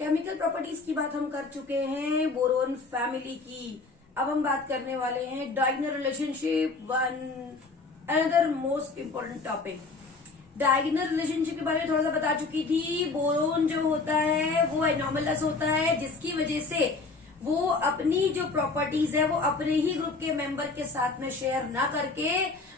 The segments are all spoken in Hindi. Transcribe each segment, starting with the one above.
केमिकल प्रॉपर्टीज की बात हम कर चुके हैं बोरोन फैमिली की। अब हम बात करने वाले हैं diagonal relationship, one another most important topic. Diagonal relationship के बारे में थोड़ा सा बता चुकी थी। बोरोन जो होता है वो एनॉमलस होता है, जिसकी वजह से वो अपनी जो प्रॉपर्टीज है वो अपने ही ग्रुप के मेंबर के साथ में शेयर ना करके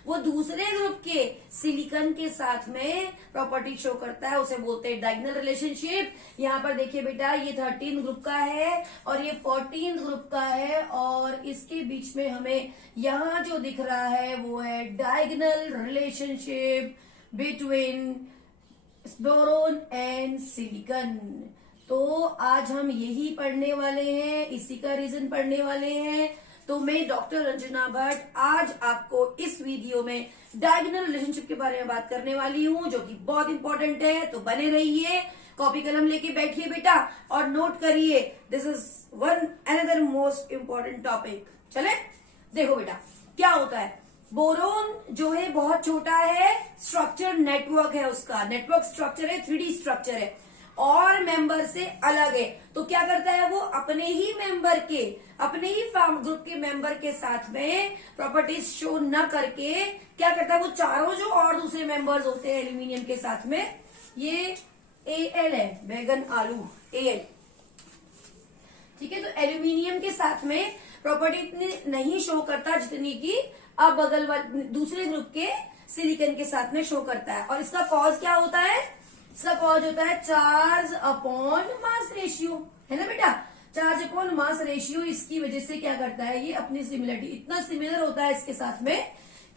वो दूसरे ग्रुप के सिलिकॉन के साथ में प्रॉपर्टी शो करता है, उसे बोलते हैं डायगोनल रिलेशनशिप। यहाँ पर देखिए बेटा, ये 13 ग्रुप का है और ये 14 ग्रुप का है, और इसके बीच में हमें यहाँ जो दिख रहा है वो है diagonal relationship between boron and silicon. तो आज हम यही पढ़ने वाले हैं, इसी का रीजन पढ़ने वाले हैं। तो मैं डॉक्टर रंजना भट्ट आज आपको इस वीडियो में डायगोनल रिलेशनशिप के बारे में बात करने वाली हूँ, जो कि बहुत इंपॉर्टेंट है। तो बने रहिए, कॉपी कलम लेके बैठिए बेटा और नोट करिए। This is one another most important topic. चले देखो बेटा, क्या होता है। बोरोन जो है बहुत छोटा है, स्ट्रक्चर नेटवर्क है, उसका नेटवर्क स्ट्रक्चर है, 3D स्ट्रक्चर है और मेंबर से अलग है। तो क्या करता है वो अपने ही मेंबर के, अपने ही ग्रुप के मेंबर के साथ में प्रॉपर्टीज शो न करके क्या करता है वो चारों जो और दूसरे मेंबर्स होते हैं एल्यूमिनियम के साथ में, ये Al है, बैगन आलू Al, ठीक है। तो एल्यूमिनियम के साथ में प्रॉपर्टी इतनी नहीं शो करता जितनी की अब बगल वाले दूसरे ग्रुप के सिलिकॉन के साथ में शो करता है। और इसका कॉज क्या होता है? इसका कॉज होता है चार्ज अपॉन मास रेशियो, है ना बेटा। चार्ज अपॉन मास रेशियो इसकी वजह से क्या करता है, ये अपनी सिमिलरिटी इतना सिमिलर होता है इसके साथ में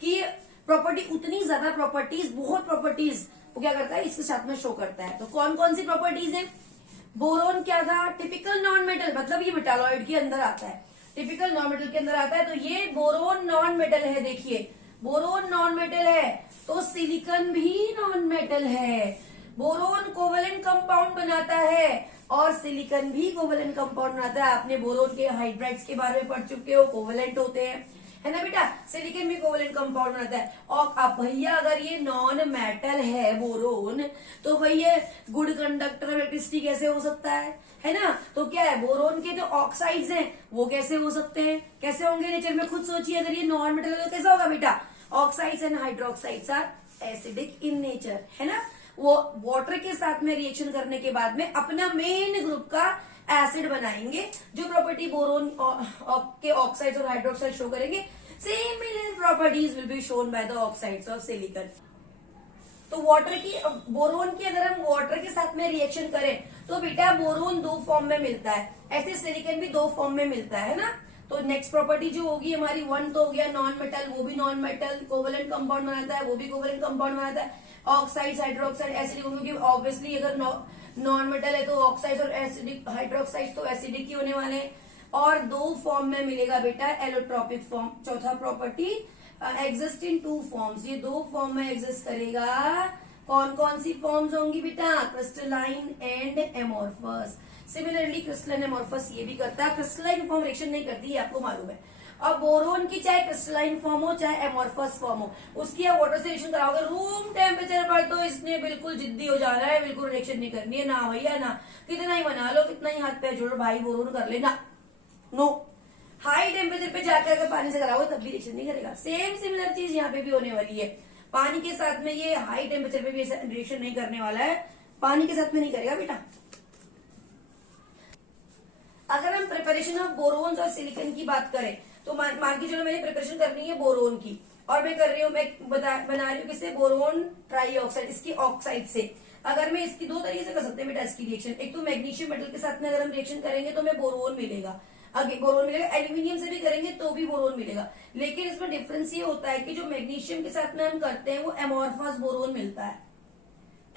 कि प्रॉपर्टी उतनी ज्यादा प्रॉपर्टीज, बहुत प्रॉपर्टीज वो क्या करता है इसके साथ में शो करता है। तो कौन कौन सी प्रॉपर्टीज है? बोरोन क्या था? टिपिकल नॉन मेटल, मतलब ये मेटालॉइड के अंदर आता है, टिपिकल नॉन मेटल के अंदर आता है। तो ये बोरोन नॉन मेटल है। देखिए बोरोन नॉन मेटल है तो सिलिकॉन भी नॉन मेटल है। बोरोन कोवेलेंट कंपाउंड बनाता है और सिलिकॉन भी कोवेलेंट कंपाउंड बनाता है। आपने बोरोन के हाइड्राइड्स के बारे में पढ़ चुके हो, कोवेलेंट होते हैं, है ना बेटा। सिलिकॉन भी कोवेलेंट कंपाउंड बनाता है। और अब भैया अगर ये नॉन मेटल है बोरोन, तो भैया गुड कंडक्टर ऑफ इलेक्ट्रिसिटी कैसे हो सकता है ना। तो क्या है, बोरोन के जो ऑक्साइड्स हैं वो कैसे हो सकते हैं, कैसे होंगे नेचर में, खुद सोचिए। अगर ये नॉन मेटल है तो कैसा होगा बेटा? Oxides and hydroxides are acidic in nature, है ना। वो वाटर के साथ में रिएक्शन करने के बाद में अपना मेन ग्रुप का एसिड बनाएंगे, जो प्रॉपर्टी बोरोन के ऑक्साइड्स और हाइड्रोक्साइड शो करेंगे। Similar properties will be shown by the oxides of silicon. तो वाटर की, बोरोन की अगर हम वाटर के साथ में रिएक्शन करें तो बेटा बोरोन 2 फॉर्म में मिलता है, ऐसे सिलिकॉन भी 2 फॉर्म में मिलता है ना। तो नेक्स्ट प्रॉपर्टी जो होगी हमारी 1 तो हो गया नॉन मेटल, वो भी नॉन मेटल, कोवेलेंट कंपाउंड बनाता है, वो भी कोवेलेंट कंपाउंड बनाता है। ऑक्साइड, हाइड्रोक्साइड, एसिडिक, क्योंकि ऑब्वियसली अगर नॉन मेटल है तो ऑक्साइड और एसिडिक, हाइड्रोक्साइड तो एसिडिक ही होने वाले हैं। और 2 फॉर्म में मिलेगा बेटा, एलोट्रोपिक फॉर्म। चौथा प्रॉपर्टी एग्जिस्ट इन 2 फॉर्म्स, ये 2 फॉर्म में एग्जिस्ट करेगा। कौन कौन सी फॉर्म्स होंगी बेटा? Crystalline and amorphous. Similarly crystalline amorphous ये भी करता है, क्रिस्टलाइन फॉर्म रिएक्शन नहीं करती है, आपको मालूम है। अब बोरोन की चाहे क्रिस्टलाइन फॉर्म हो चाहे एमोर्फस फॉर्म हो, उसकी आप वाटर से रिएक्शन कराओगे रूम टेम्परेचर पर, तो इसने बिल्कुल जिद्दी हो जाना है, बिल्कुल रिएक्शन नहीं करनी है ना भैया ना। कितना ही बना लो, कितना ही हाथ पैर जोड़ो, भाई बोरोन कर लेना, नो। हाई टेम्परेचर पे जाकर अगर पानी से कराओगे तब भी रिएक्शन नहीं करेगा। सेम सिमिलर चीज यहाँ पे भी होने वाली है। पानी के साथ में ये हाई टेम्परेचर पे भी रिएक्शन नहीं करने वाला है, पानी के साथ में नहीं करेगा बेटा। अगर हम प्रिपरेशन ऑफ बोरोन और सिलिकॉन की बात करें तो मान के चलो मैंने प्रिपरेशन करनी है बोरोन की, और मैं कर रही हूँ, मैं बना रही हूँ किससे? बोरोन ट्राईऑक्साइड, इसकी ऑक्साइड से। अगर मैं इसकी 2 तरीके से कर सकते हैं बेटा इसकी रिएक्शन। एक तो मैग्नीशियम मेटल के साथ में अगर हम रिएक्शन करेंगे तो हमें बोरोन मिलेगा, आगे बोरोन मिलेगा। एल्यूमिनियम से भी करेंगे तो भी बोरोन मिलेगा। लेकिन इसमें डिफरेंस ये होता है कि जो मैग्नीशियम के साथ में हम करते हैं वो एमोर्फस बोरोन मिलता है,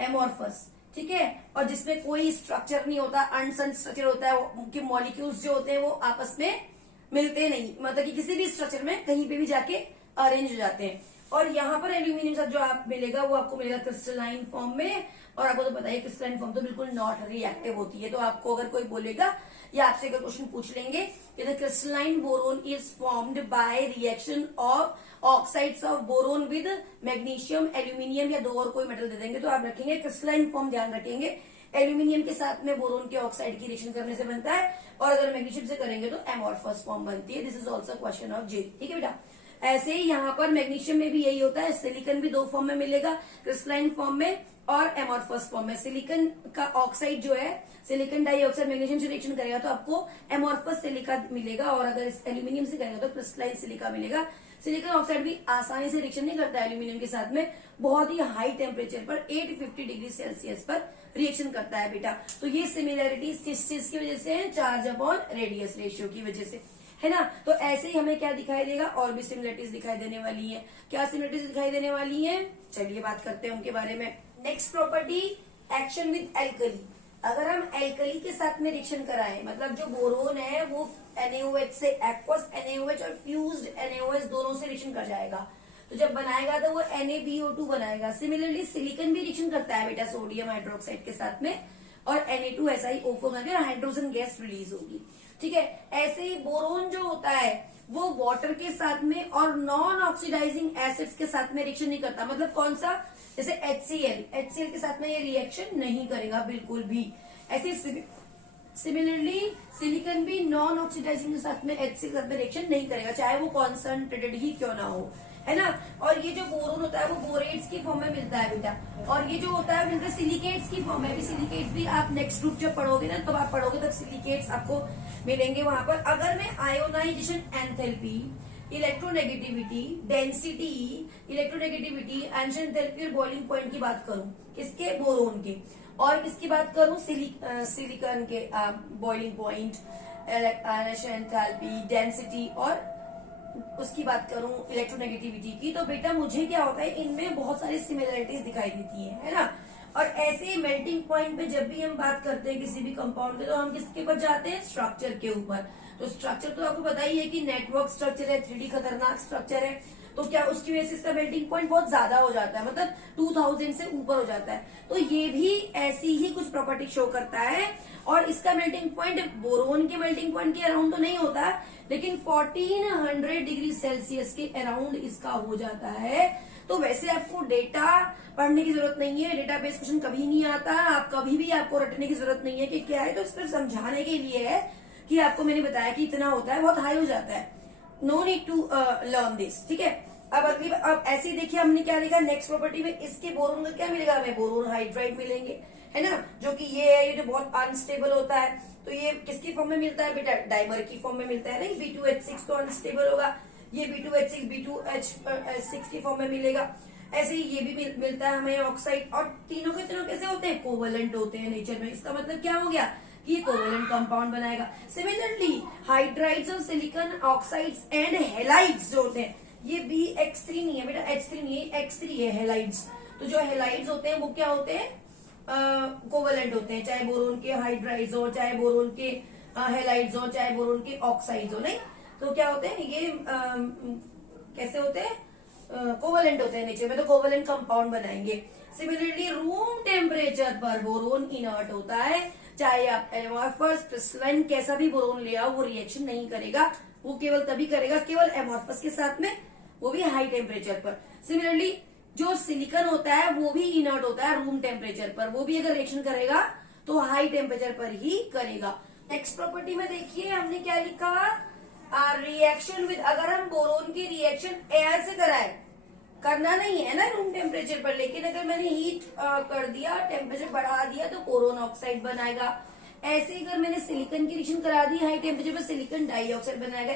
एमोर्फस, ठीक है। और जिसमें कोई स्ट्रक्चर नहीं होता, अनसन स्ट्रक्चर होता है, उनके मॉलिक्यूल्स जो होते हैं वो आपस में मिलते नहीं, मतलब कि किसी भी स्ट्रक्चर में कहीं पे भी जाके अरेंज हो जाते हैं। और यहाँ पर एल्यूमिनियम साथ जो आप मिलेगा वो आपको मिलेगा क्रिस्टलाइन फॉर्म में। और आपको तो पता है क्रिस्टलाइन फॉर्म तो बिल्कुल नॉट रिएक्टिव होती है। तो आपको अगर कोई बोलेगा या आपसे अगर क्वेश्चन पूछ लेंगे, crystalline boron is formed by reaction of oxides of boron with magnesium, aluminium या 2 और कोई मेटल दे देंगे तो आप रखेंगे क्रिस्टलाइन फॉर्म, ध्यान रखेंगे एल्यूमिनियम के साथ में बोरोन के ऑक्साइड की रिएक्शन करने से बनता है, और अगर मैग्नीशियम से करेंगे तो एमॉर्फस फॉर्म बनती है। This is also question of J. ठीक है बेटा, ऐसे ही यहाँ पर मैग्नीशियम में भी यही होता है। सिलिकॉन भी दो फॉर्म में मिलेगा, क्रिस्टलाइन फॉर्म में और एमॉर्फस फॉर्म में। सिलिकॉन का ऑक्साइड जो है, सिलिकॉन डाइऑक्साइड मैग्नीशियम से रिएक्शन करेगा तो आपको एमॉर्फस सिलिका मिलेगा, और अगर एल्यूमिनियम से करेगा तो क्रिस्टलाइन सिलिका मिलेगा। सिलिकॉन ऑक्साइड भी आसानी से रिएक्शन नहीं करता है एल्यूमिनियम के साथ में, बहुत ही हाई टेम्परेचर पर 850 डिग्री सेल्सियस पर रिएक्शन करता है बेटा। तो ये सिमिलैरिटीज किस चीज की वजह से है? चार्ज अपॉन रेडियस रेशियो की वजह से, है ना। तो ऐसे ही हमें क्या दिखाई देगा? और भी सिमिलरिटीज दिखाई देने वाली है। क्या सिमिलरिटीज दिखाई देने वाली है? चलिए बात करते हैं उनके बारे में। Next property, action with alkali. अगर हम एल्कली के साथ में रिएक्शन कराएं, मतलब जो बोरोन है वो NaOH से एक्वस NaOH और फ्यूज्ड NaOH दोनों से रिएक्शन कर जाएगा, तो जब बनाएगा तो वो NaBO2 बनाएगा। सिमिलरली सिलिकॉन भी रिएक्शन करता है बेटा सोडियम हाइड्रोक्साइड के साथ में, और Na2SiO4 बनकर हाइड्रोजन गैस रिलीज होगी। ठीक है, ऐसे ही बोरोन जो होता है वो वाटर के साथ में और नॉन ऑक्सीडाइजिंग एसिड्स के साथ में रिएक्शन नहीं करता। मतलब कौन सा? जैसे HCl के साथ में ये रिएक्शन नहीं करेगा बिल्कुल भी। ऐसे सिमिलरली सिलिकॉन भी नॉन ऑक्सीडाइजिंग के साथ में HCl के साथ में रिएक्शन नहीं करेगा, चाहे वो कॉन्सन्ट्रेटेड ही क्यों ना हो, है ना। और ये जो बोरोन होता है वो बोरेट्स की फॉर्म में मिलता है बेटा, और ये जो होता है मिलता है सिलिकेट्स की फॉर्म में। सिलिकेट्स भी आप नेक्स्ट ग्रुप जब पढ़ोगे ना, तब आप पढ़ोगे तब सिलिकेट्स आपको मिलेंगे वहां पर। अगर मैं ionisation enthalpy, electronegativity, density, electronegativity, enthalpy और बॉइलिंग पॉइंट की बात करूं, किसके? बोरोन के। और किसकी बात करूं? सिलिकॉन के boiling point, ionisation enthalpy, density और उसकी बात करूं इलेक्ट्रोनेगेटिविटी की, तो बेटा मुझे क्या होता है, इनमें बहुत सारी सिमिलरिटीज दिखाई देती है ना। और ऐसे ही मेल्टिंग पॉइंट पे जब भी हम बात करते हैं किसी भी कंपाउंड के, तो हम किसके ऊपर जाते हैं? स्ट्रक्चर के ऊपर। तो स्ट्रक्चर तो आपको पता ही है कि नेटवर्क स्ट्रक्चर है, 3D खतरनाक स्ट्रक्चर है, तो क्या उसकी वजह से इसका मेल्टिंग पॉइंट बहुत ज्यादा हो जाता है, मतलब 2000 से ऊपर हो जाता है। तो ये भी ऐसी ही कुछ प्रॉपर्टी शो करता है, और इसका मेल्टिंग पॉइंट बोरोन के मेल्टिंग पॉइंट के अराउंड तो नहीं होता, लेकिन 1400 डिग्री सेल्सियस के अराउंड इसका हो जाता है। तो वैसे आपको डेटा पढ़ने की जरूरत नहीं है, डेटा बेस्ड क्वेश्चन कभी नहीं आता, आप कभी भी आपको रटने की जरूरत नहीं है कि क्या है, तो सिर्फ समझाने के लिए है कि आपको मैंने बताया कि इतना होता है, बहुत हाई हो जाता है। No need to learn this. ठीक है, अब ऐसे ही देखिए हमने क्या लिखा नेक्स्ट प्रॉपर्टी में, इसके बोरोन का क्या मिलेगा? हमें बोरोन हाइड्राइड मिलेंगे, है ना, जो कि ये है, ये जो बहुत अनस्टेबल होता है। तो ये किसकी फॉर्म में मिलता है बेटा? डाइमर की फॉर्म में मिलता है। नहीं, B2H6 तो अनस्टेबल होगा, ये B2H6 B2H6 की फॉर्म में मिलेगा। ऐसे ही ये भी मिलता है हमें ऑक्साइड, और तीनों के तीनों कैसे होते हैं? कोवेलेंट होते हैं नेचर में। इसका मतलब क्या हो गया? ये कोवेलेंट कंपाउंड बनाएगा। सिमिलरली हाइड्राइड्स और सिलिकॉन ऑक्साइड्स एंड हेलाइड्स जो होते हैं, ये BX3 नहीं है बेटा, H3 नहीं है, X3 है हेलाइड्स। तो जो हेलाइड्स होते हैं वो क्या होते हैं? कोवेलेंट होते हैं, चाहे बोरोन के हाइड्राइड्स हो, चाहे बोरोन के हेलाइड्स हो, चाहे बोरोन के ऑक्साइड्स हो। नहीं, तो क्या होते हैं ये? कैसे होते हैं? कोवेलेंट होते हैं नेचर में, तो कोवेलेंट कंपाउंड बनाएंगे। सिमिलरली रूम टेम्परेचर पर बोरोन इनर्ट होता है, चाहे आप एमॉर्फस क्रिस्टलाइन कैसा भी बोरोन ले आओ, वो रिएक्शन नहीं करेगा, वो केवल तभी करेगा केवल एमॉर्फस के साथ में, वो भी हाई टेम्परेचर पर। सिमिलरली जो सिलिकॉन होता है वो भी इनर्ट होता है रूम टेम्परेचर पर, वो भी अगर रिएक्शन करेगा तो हाई टेम्परेचर पर ही करेगा। नेक्स्ट प्रॉपर्टी में देखिए हमने क्या लिखा, रिएक्शन विद, अगर हम बोरोन की रिएक्शन एयर से कराए, करना नहीं है ना रूम टेम्परेचर पर, लेकिन अगर मैंने हीट कर दिया, टेम्परेचर बढ़ा दिया, तो बोरोन ऑक्साइड बनाएगा। ऐसे ही अगर मैंने सिलिकॉन की रिएक्शन करा दी हाई टेम्परेचर पर, सिलिकॉन डाइऑक्साइड बनाएगा,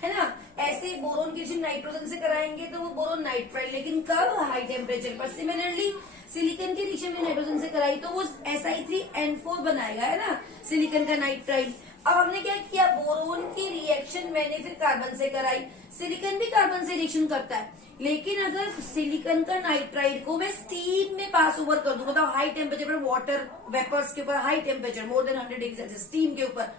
है ना। ऐसे ही बोरोन की रिएक्शन नाइट्रोजन से कराएंगे तो वो बोरोन नाइट्राइड, लेकिन कब? हाई टेम्परेचर पर। सिमिलरली सिलिकॉन की रिएक्शन में नाइट्रोजन से कराई तो वो Si3N4 बनाएगा, है ना, सिलिकॉन का नाइट्राइड। अब हमने क्या किया, बोरोन की रिएक्शन मैंने फिर कार्बन से कराई, सिलिकॉन भी कार्बन से रिएक्शन करता है, लेकिन अगर सिलिकॉन का नाइट्राइड को मैं स्टीम में पास ओवर कर दूं, मतलब हाई टेम्परेचर पर, वाटर वेपर्स के ऊपर, high temperature more than 100 degree Celsius steam के ऊपर।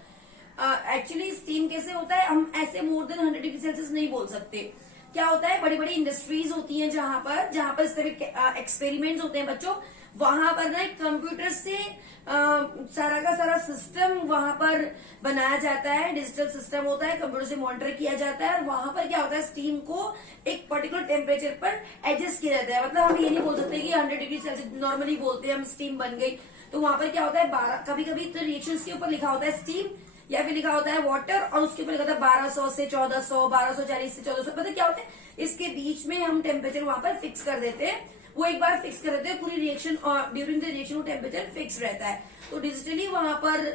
एक्चुअली स्टीम कैसे होता है, हम ऐसे मोर देन 100 डिग्री सेल्सियस नहीं बोल सकते। क्या होता है, बड़ी बड़ी इंडस्ट्रीज होती हैं जहां पर इस तरह के एक्सपेरिमेंट्स होते हैं बच्चों, वहां पर ना कंप्यूटर से सारा का सारा सिस्टम वहां पर बनाया जाता है, डिजिटल सिस्टम होता है, कंप्यूटर से मॉनिटर किया जाता है, और वहां पर क्या होता है, स्टीम को एक पर्टिकुलर टेम्परेचर पर एडजस्ट किया जाता है। मतलब हम ये नहीं बोल सकते कि 100 डिग्री सेल्सियस, नॉर्मली बोलते हैं हम स्टीम बन गई, तो वहां पर क्या होता है 12, कभी कभी तो रिएक्शंस के ऊपर लिखा होता है स्टीम या फिर लिखा होता है वाटर और उसके ऊपर लिखा होता है 1200 से 1400, 1240 से 1400। पता क्या होता है इसके बीच में हम टेम्परेचर वहां पर फिक्स कर देते हैं। वो एक बार फिक्स कर देते हैं, पूरी रिएक्शन और ड्यूरिंग द रिएक्शन वो टेम्परेचर फिक्स रहता है। तो डिजिटली वहां पर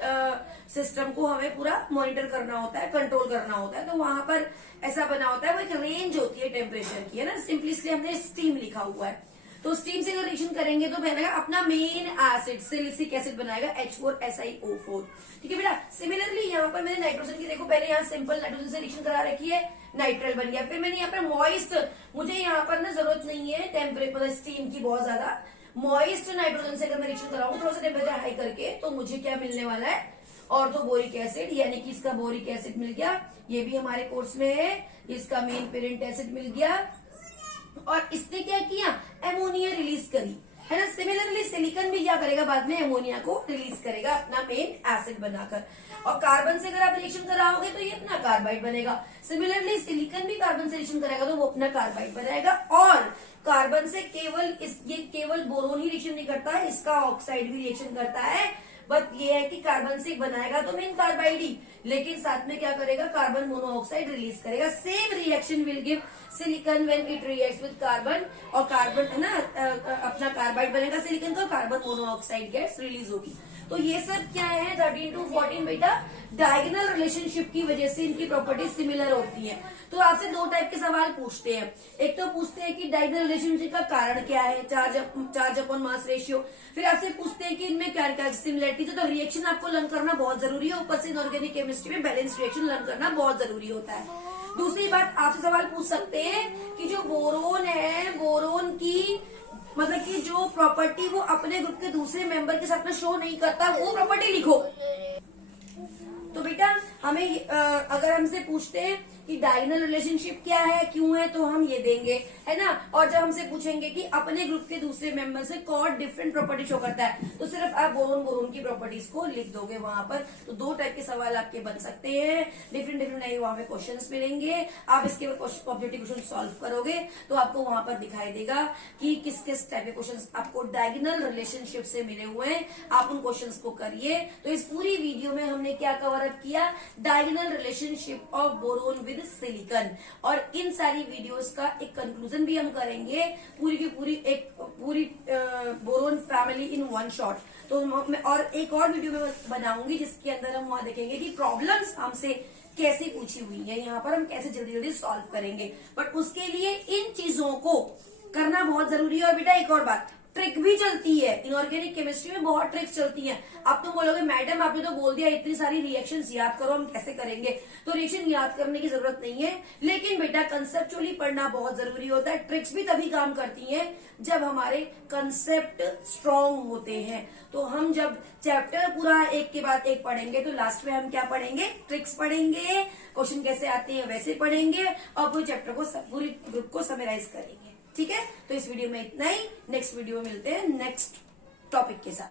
सिस्टम को हमें पूरा मॉनिटर करना होता है, कंट्रोल करना होता है। तो वहां पर ऐसा बना होता है, वो एक रेंज होती है टेम्परेचर की, है ना। सिंपली इसलिए हमने स्टीम लिखा हुआ है। तो स्टीम से अगर रिएक्शन करेंगे तो बनेगा अपना मेन एसिड सिलिसिक एसिड बनाएगा H4SiO4। ठीक है बेटा। सिमिलरली यहाँ पर मैंने नाइट्रोजन की देखो पहले यहाँ सिंपल नाइट्रोजन से रिएक्शन करा रखी है, नाइट्रल बन गया। फिर मैंने यहाँ पर मॉइस्ट, मुझे यहाँ पर ना जरूरत नहीं है टेम्परेचर मतलब स्टीम की बहुत ज्यादा, मॉइस्ट नाइट्रोजन से अगर मैं रिएक्शन कराऊंगा थोड़ा सा टेम्परेचर हाई करके, तो मुझे क्या मिलने वाला है ऑर्थोबोरिक एसिड, यानी कि इसका बोरिक एसिड मिल गया। ये भी हमारे कोर्स में है, इसका मेन पेरेंट एसिड मिल गया। और इसने क्या किया एमोनिया रिलीज करी, है ना। सिमिलरली सिलिकॉन भी क्या करेगा बाद में एमोनिया को रिलीज करेगा अपना मेन एसिड बनाकर। और कार्बन से अगर आप रिएक्शन कराओगे तो ये अपना कार्बाइड बनेगा। सिमिलरली सिलिकॉन भी कार्बन से रिएक्शन कराएगा तो वो अपना कार्बाइड बनाएगा। और कार्बन से ये केवल बोरोन ही रिएक्शन नहीं करता है, इसका ऑक्साइड भी रिएक्शन करता है। बट ये है कि कार्बन से बनाएगा तो मेन कार्बाइड ही, लेकिन साथ में क्या करेगा कार्बन मोनोऑक्साइड रिलीज करेगा। Same reaction will give silicon when it reacts with carbon, और कार्बन है ना अपना कार्बाइड बनेगा सिलिकॉन का, कार्बन मोनोऑक्साइड गैस रिलीज होगी। तो ये सब क्या है 13 to 14 बेटा डायगोनल रिलेशनशिप की वजह से इनकी प्रॉपर्टीज सिमिलर होती है। तो आपसे दो टाइप के सवाल पूछते हैं। एक तो पूछते हैं कि डायगोनल रिलेशनशिप का कारण क्या है, चार्ज अपॉन मास रेशियो। फिर आपसे पूछते हैं कि इनमें क्या क्या सिमिलरिटीज है। तो रिएक्शन आपको लर्न करना बहुत जरूरी है, ऊपर से इनऑर्गेनिक केमिस्ट्री में बैलेंस रिएक्शन लर्न करना बहुत जरूरी होता है। दूसरी बात आपसे सवाल पूछ सकते हैं कि जो बोरोन है, बोरोन की मतलब कि जो प्रॉपर्टी वो अपने ग्रुप के दूसरे मेंबर के साथ में शो नहीं करता, वो प्रॉपर्टी लिखो। तो बेटा हमें अगर हमसे पूछते हैं कि डायगोनल रिलेशनशिप क्या है, क्यों है, तो हम ये देंगे, है ना। और जब हमसे पूछेंगे कि अपने ग्रुप के दूसरे मेंबर से कौन डिफरेंट प्रॉपर्टी शो करता है, तो सिर्फ आप बोरोन की प्रॉपर्टीज को लिख दोगे वहां पर। तो दो टाइप के सवाल आपके बन सकते हैं, डिफरेंट नहीं वहां पे क्वेश्चन मिलेंगे। आप इसके ऑब्जेक्टिव क्वेश्चन सॉल्व करोगे तो आपको वहां पर दिखाई देगा कि किस किस टाइप के क्वेश्चन आपको डायगोनल रिलेशनशिप से मिले हुए हैं। आप उन क्वेश्चन को करिए। तो इस पूरी वीडियो में हमने क्या कवर अप किया, diagonal relationship of boron with silicon. और इन सारी वीडियोस का एक कंक्लूजन भी हम करेंगे, पूरी की पूरी boron family in one shot. तो मैं और एक और वीडियो में बनाऊंगी जिसके अंदर हम वहां देखेंगे कि प्रॉब्लम्स हमसे कैसे पूछी हुई है, यहाँ पर हम कैसे जल्दी जल्दी सॉल्व करेंगे। बट उसके लिए इन चीजों को करना बहुत जरूरी है। और बेटा एक और बात, ट्रिक भी चलती है इनऑर्गेनिक केमिस्ट्री में, बहुत ट्रिक्स चलती हैं। आप तुम बोलोगे मैडम आपने तो बोल दिया इतनी सारी रिएक्शंस याद करो, हम कैसे करेंगे। तो रिएक्शन याद करने की जरूरत नहीं है, लेकिन बेटा कंसेप्चुअली पढ़ना बहुत जरूरी होता है। ट्रिक्स भी तभी काम करती हैं जब हमारे कंसेप्ट स्ट्रांग होते हैं। तो हम जब चैप्टर पूरा एक के बाद एक पढ़ेंगे तो लास्ट में हम क्या पढ़ेंगे, ट्रिक्स पढ़ेंगे, क्वेश्चन कैसे आते हैं वैसे पढ़ेंगे, और पूरे चैप्टर को पूरी ग्रुप को समराइज करेंगे। ठीक है। तो इस वीडियो में इतना ही, नेक्स्ट वीडियो में मिलते हैं नेक्स्ट टॉपिक के साथ।